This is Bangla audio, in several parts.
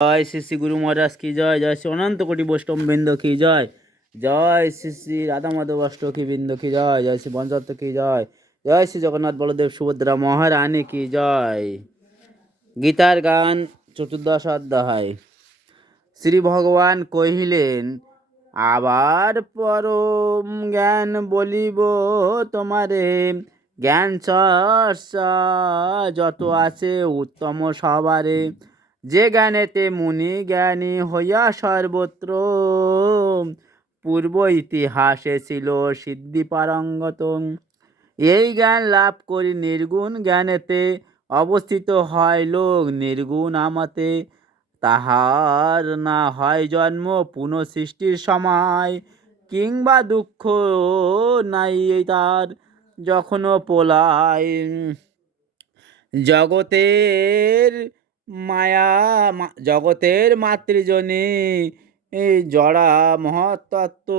জয় শ্রী শ্রী গুরু মহারাজ, কি জয়? জয় শ্রী অনন্ত কোটি বৈষ্ণব বৃন্দ, কি জয়? জয় শ্রী শ্রী রাধা মাধব অষ্টকী বৃন্দ, কি জয়? জয় শ্রী পঞ্চাত্ত কি জয়? জয় শ্রী জগন্নাথ বলদেব সুভদ্রা মহারানী, কি জয়? গীতার গান চতুর্দশ অধ্যায়। শ্রী ভগবান কহিলেন, আবার পরম জ্ঞান বলিব তোমারে। জ্ঞান চর্চা যত আছে উত্তম সবারে। যে জ্ঞানেতে মুনি জ্ঞানী হইয়া সর্বত্র। পূর্ব ইতিহাসে ছিল সিদ্ধি পারঙ্গত এই জ্ঞান লাভ করি নির্গুণ জ্ঞানেতে, অবস্থিত হয় লোক নির্গুণ আমাতে। তাহার না হয় জন্ম পুনঃ সৃষ্টির সময়, কিংবা দুঃখ নাই তার, যখনও পোলায়। জগতের মায়া মা- জগতের মাতৃজনী, এই জড়া মহত্তত্ত্ব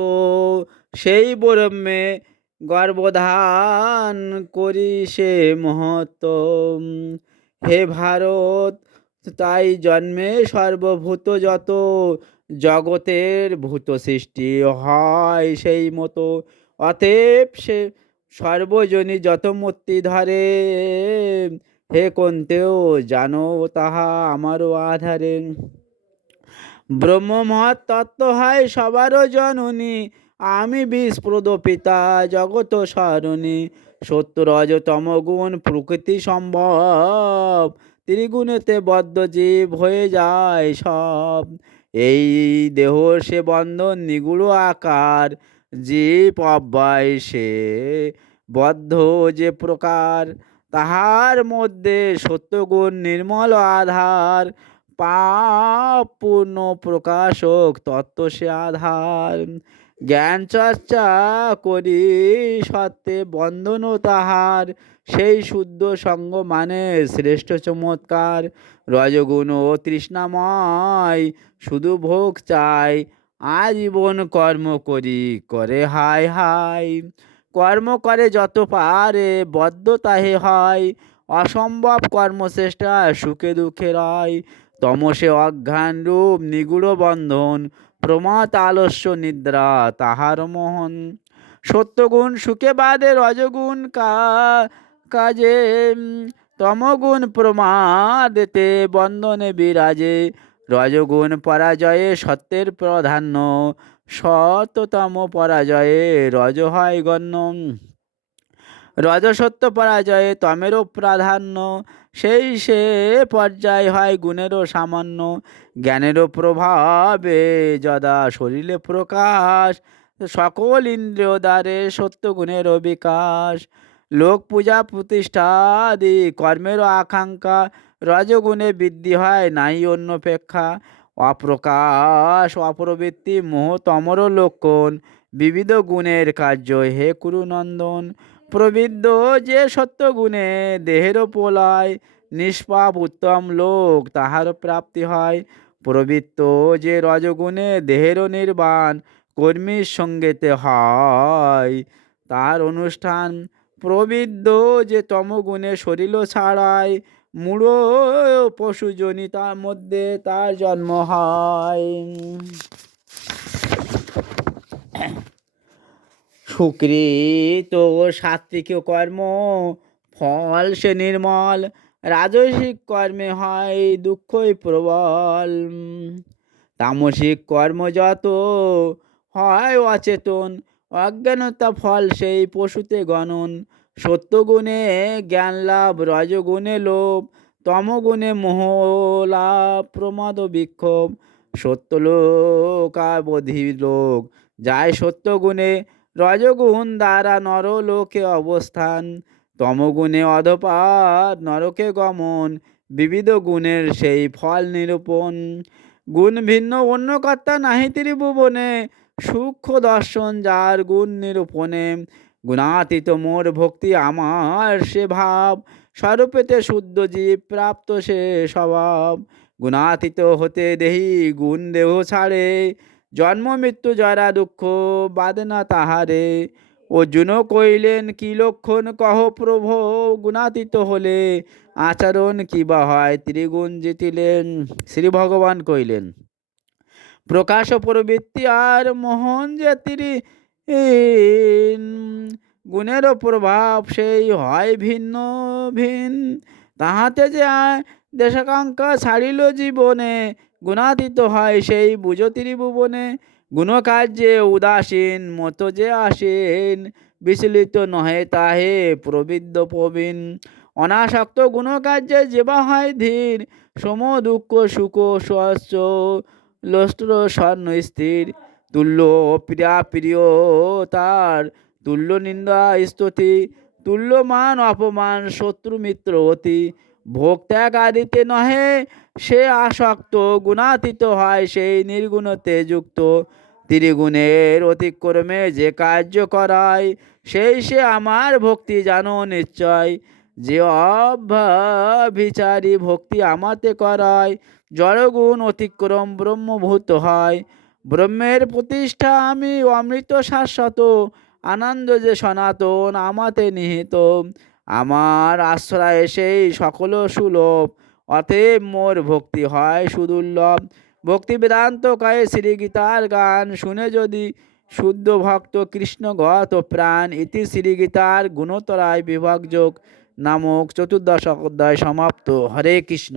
সেই ব্রহ্মে গর্ভধান করি সে মহত্ব হে ভারত, তাই জন্মে সর্বভূত যত জগতের ভূত সৃষ্টি হয় সেই মতো, অতএব সে সর্বজনী যত মূর্তি ধরে হে কন্তেও জানো তাহা আমারও আধারে। ব্রহ্ম মহৎ তত্ত্ব হয় সবারও জননী, আমি বিস্প্রদ পিতা জগত সরণী সত্য রজতম গুণ প্রকৃতি সম্ভব, ত্রিগুণেতে বদ্ধ জীব হয়ে যায় সব। এই দেহ সে বন্ধন, নিগুড় আকার, জীব অব্যয় সে বদ্ধ যে প্রকার। তাহার মধ্যে সত্যগুণ নির্মল আধার। পাপ পূর্ণ প্রকাশক তত্ত্ব সে আধার। জ্ঞান চর্চা করি সত্ত্বে বন্ধন তাহার। সেই শুদ্ধ সঙ্গ মানে শ্রেষ্ঠ চমৎকার। রজগুণ ও তৃষ্ণাময় শুধু ভোগ চাই। আজীবন কর্ম করি, করে হায় হায়। কর্ম করে যত পারে বদ্ধ তাহে হয়। অসম্ভব কর্মচেষ্টা, সুখে দুঃখে রয়। তমসে অজ্ঞান রূপ, নিগুড় বন্ধন, প্রমাত আলস্য নিদ্রা তাহার মোহন। সত্যগুণ সুখে বাদে রজগুণ কা, কাজে তমগুণ প্রমাদেতে বন্ধনে বিরাজে। রজগুণ পরাজয়ে সত্যের প্রাধান্য সততম পরাজয়ে রজ হয় গণ্য। রজসত্য পরাজয়ে তমেরও প্রাধান্য, সেই সে পর্যায় হয় গুণেরও সামান্য। জ্ঞানেরও প্রভাবে যদা শরীরে প্রকাশ, সকল ইন্দ্রিয় দ্বারে সত্য গুণেরও বিকাশ। লোক পূজা প্রতিষ্ঠাদি, কর্মেরও আকাঙ্ক্ষা, রজগুণে বৃদ্ধি হয় নাই অন্য অপেক্ষা অপ্রকাশ, অপ্রবৃত্তি, মোহ, তমর লক্ষণ বিবিধ গুণের কার্য, হে কুরুনন্দন। প্রবৃদ্ধ যে সত্য গুণে দেহেরও পোলায়, নিষ্পাপ উত্তম লোক তাহার প্রাপ্তি হয়। প্রবৃত্ত যে রজগুণে দেহেরও নির্বাণ কর্মীর সঙ্গেতে হয়, তার অনুষ্ঠান প্রবৃদ্ধ যে তমগুণে শরীর ছাড়ায় মূঢ় পশুজনি তার মধ্যে তার জন্ম হয়। সুকৃত সাত্বিক কর্ম, ফল সে নির্মল, রাজসিক কর্মে হয় দুঃখই প্রবল। তামসিক কর্ম যত হয় অচেতন, অজ্ঞানতা ফল সেই পশুতে গণন। সত্যগুণে জ্ঞান লাভ রজগুণে লোভ, তমগুণে মোহলাভ প্রমাদ বিক্ষোভ। সত্য লোক লোক যায় সত্যগুণে, রজগুণ দ্বারা নরলোকে অবস্থান। তমগুণে অধপাত নরকে গমন, বিবিধ গুণের সেই ফল নিরূপণ। গুণ ভিন্ন, অন্য কর্তা নাহি ত্রিভুবনে, সূক্ষ্ম দর্শন যার গুণ নিরূপণে। গুণাতীত মোর ভক্তি আমার সে ভাব। স্বরূপেতে শুদ্ধ জীব, প্রাপ্ত সে স্বভাব। গুণাতীত হতে দেহি, গুণ দেহ ছাড়ে। জন্ম, মৃত্যু, জরা, দুঃখ বাদে না তাহারে। অর্জুন কইলেন কি লক্ষণ? কহ প্রভু, গুণাতীত হলে আচরণ কি বা হয়? ত্রিগুণ জিতিলেন, শ্রী ভগবান কইলেন প্রকাশ প্রবৃত্তি আর মোহন জাতির গুণের প্রভাব সেই হয় ভিন্ন ভিন। তাহাতে যে দেশাকাঙ্ক্ষা ছাড়িল জীবনে, গুণাতীত হয় সেই বুঝো ত্রিভুবনে। গুণকার্যে উদাসীন, মতো যে আসেন, বিচলিত নহে তাহে প্রবৃদ্ধ প্রবীণ। অনাসক্ত গুণকার্যে যেবা হয় ধীর সম দুঃখ সুখ স্বচ্ছ লস্ত্র স্বর্ণ স্থির। তুল্য প্রিয়া প্রিয় তার, তুল্য নিন্দা স্তুতি, তুল্য মান অপমান শত্রু মিত্র অতি। ভোগ ত্যাগ আদিতে নহে, সে আসক্ত, গুণাতীত হয়, সেই নির্গুণতে যুক্ত। ত্রিগুণের অতিক্রমে যে কার্য করায় সেই সে আমার ভক্তি জানো নিশ্চয়। যে অভাবিচারী ভক্তি আমাতে করায়, জড়গুণ অতিক্রম ব্রহ্মভূত হয়। ব্রহ্মের প্রতিষ্ঠা আমি অমৃত শাশ্বত, আনন্দ যে সনাতন আমাতে নিহিত। আমার আশ্রয় সেই সকল সুলভ, অতএব মোর ভক্তি হয় সুদুর্লভ। ভক্তি বেদান্ত কয়ে শ্রী গীতার গান শুনে যদি শুদ্ধ ভক্ত কৃষ্ণ গত প্রাণ ইতি শ্রী গীতার গুণতরায় বিভাগযোগ নামক চতুর্দশ অধ্যায় সমাপ্ত। হরে কৃষ্ণ।